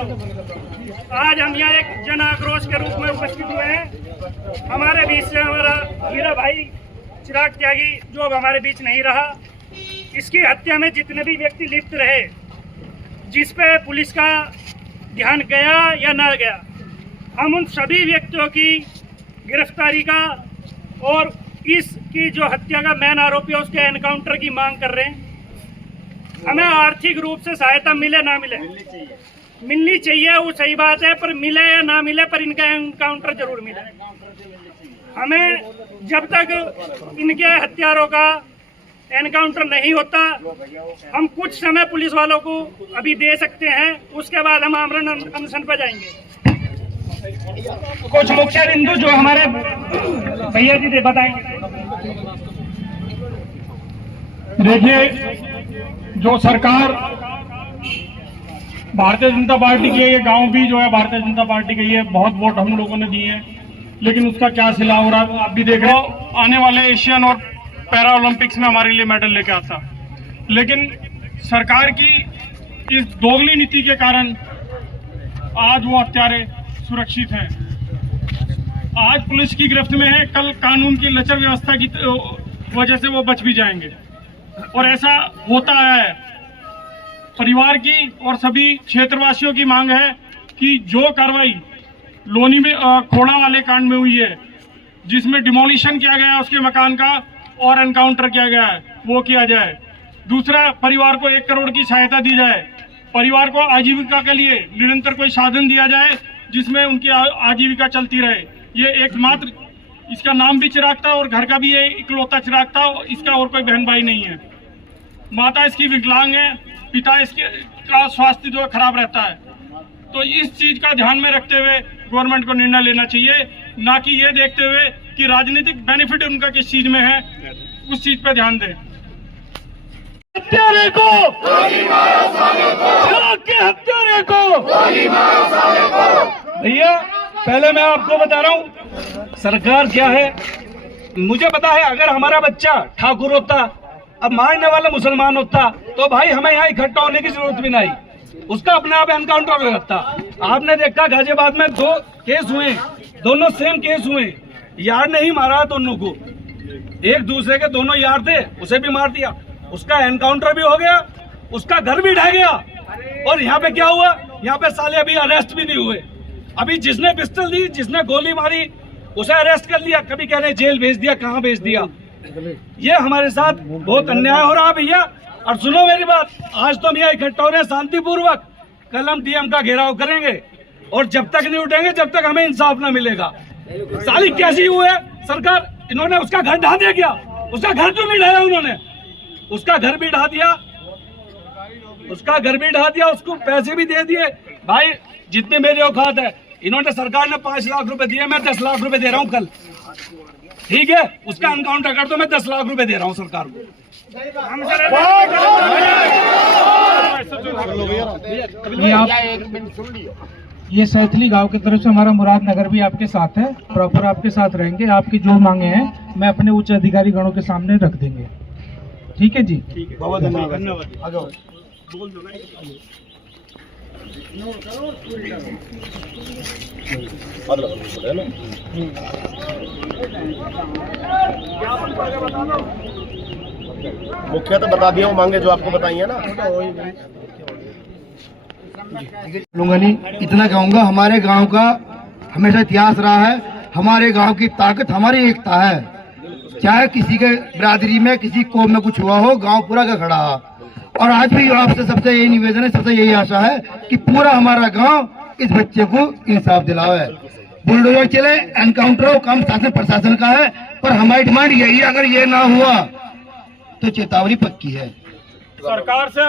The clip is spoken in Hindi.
आज हम यहाँ एक जन आक्रोश के रूप में उपस्थित हुए हैं। हमारे बीच से हमारा हीरा भाई चिराग त्यागी जो अब हमारे बीच नहीं रहा, इसकी हत्या में जितने भी व्यक्ति लिप्त रहे, जिस पे पुलिस का ध्यान गया या ना गया, हम उन सभी व्यक्तियों की गिरफ्तारी का और इसकी जो हत्या का मेन आरोपी है उसके एनकाउंटर की मांग कर रहे हैं। हमें आर्थिक रूप से सहायता मिले ना मिले, मिलनी चाहिए, वो सही बात है, पर मिले या ना मिले पर इनका एनकाउंटर जरूर मिले। हमें जब तक इनके हत्यारों का एनकाउंटर नहीं होता, हम कुछ समय पुलिस वालों को अभी दे सकते हैं, उसके बाद हम आमरण अनशन पर जाएंगे। कुछ मुख्य बिंदु जो हमारे भैया जी बताएंगे। देखिए, जो सरकार भारतीय जनता पार्टी की है, ये गांव भी जो है भारतीय जनता पार्टी का ही है, बहुत वोट हम लोगों ने दिए हैं, लेकिन उसका क्या सिला हो रहा है आप भी देख रहे हो। आने वाले एशियन और पैरा ओलंपिक्स में हमारे लिए मेडल लेके आता, लेकिन सरकार की इस दोगली नीति के कारण आज वो हत्यारे सुरक्षित हैं। आज पुलिस की गिरफ्त में है, कल कानून की लचर व्यवस्था की वजह से वो बच भी जाएंगे, और ऐसा होता है। परिवार की और सभी क्षेत्रवासियों की मांग है कि जो कार्रवाई लोनी में खोड़ा वाले कांड में हुई है, जिसमें डिमोलिशन किया गया है उसके मकान का और एनकाउंटर किया गया है, वो किया जाए। दूसरा, परिवार को 1 करोड़ की सहायता दी जाए। परिवार को आजीविका के लिए निरंतर कोई साधन दिया जाए जिसमें उनकी आजीविका चलती रहे। ये एकमात्र, इसका नाम भी चिराग था और घर का भी ये इकलौता चिराग था, इसका और कोई बहन भाई नहीं है। माता इसकी विकलांग है, पिता इसके का स्वास्थ्य जो खराब रहता है। तो इस चीज का ध्यान में रखते हुए गवर्नमेंट को निर्णय लेना चाहिए, ना कि ये देखते हुए कि राजनीतिक बेनिफिट उनका किस चीज में है, उस चीज पे ध्यान दें। हत्यारे को चिराग के हत्यारे को भैया, पहले मैं आपको बता रहा हूँ सरकार क्या है। मुझे पता है, अगर हमारा बच्चा ठाकुर होता, अब मारने वाला मुसलमान होता, तो भाई हमें यहाँ इकट्ठा होने की जरूरत भी नहीं, उसका अपने आप एनकाउंटर हो जाता। आपने देखा गाजियाबाद में 2 केस हुए, दोनों सेम केस हुए, यार ने ही मारा दोनों को, एक दूसरे के दोनों यार थे, उसे भी मार दिया, उसका एनकाउंटर भी हो गया, उसका घर भी ढह गया। और यहाँ पे क्या हुआ, यहाँ पे साले अभी अरेस्ट भी नहीं हुए। अभी जिसने पिस्टल दी, जिसने गोली मारी, उसे अरेस्ट कर लिया, कभी कह रहे जेल भेज दिया, कहाँ भेज दिया। ये हमारे साथ बहुत अन्याय हो रहा है भैया। और सुनो मेरी बात, आज तो हम यहाँ इकट्ठा हो रहे हैं शांतिपूर्वक, कल हम डीएम का घेराव करेंगे, और जब तक नहीं उठेंगे जब तक हमें इंसाफ न मिलेगा। साली कैसी हुई है सरकार, इन्होंने उसका घर ढा दिया, क्या उसका घर क्यों नहीं ढाया उन्होंने? उसका घर भी ढा दिया, उसका घर भी ढा दिया, उसको पैसे भी दे दिए। भाई जितने मेरे औकात है, इन्होंने सरकार ने 5 लाख रुपए दिए, मैं 10 लाख रुपए दे रहा हूँ कल, ठीक है, उसका एनकाउंटर कर दो, मैं 10 लाख रुपए दे रहा हूँ सरकार को। ये सैथली गांव की तरफ से हमारा मुराद नगर भी आपके साथ है, प्रॉपर आपके साथ रहेंगे। आपकी जो मांगे हैं मैं अपने उच्च अधिकारी गणों के सामने रख देंगे, ठीक है जी। बहुत धन्यवाद। मुख्य तो बता दिया, मांगे जो आपको बताई है ना। लूंगा नहीं, इतना कहूंगा, हमारे गांव का हमेशा इतिहास रहा है, हमारे गांव की ताकत हमारी एकता है। चाहे किसी के बिरादरी में, किसी कौम में कुछ हुआ हो, गांव पूरा का खड़ा है। और आज भी आपसे सबसे यही निवेदन है, सबसे यही आशा है कि पूरा हमारा गांव इस बच्चे को इंसाफ दिलावे। बुलडोजर चले, एनकाउंटर हो, काम शासन प्रशासन का है, पर हमारी डिमांड यही है, अगर ये ना हुआ तो चेतावनी पक्की है सरकार से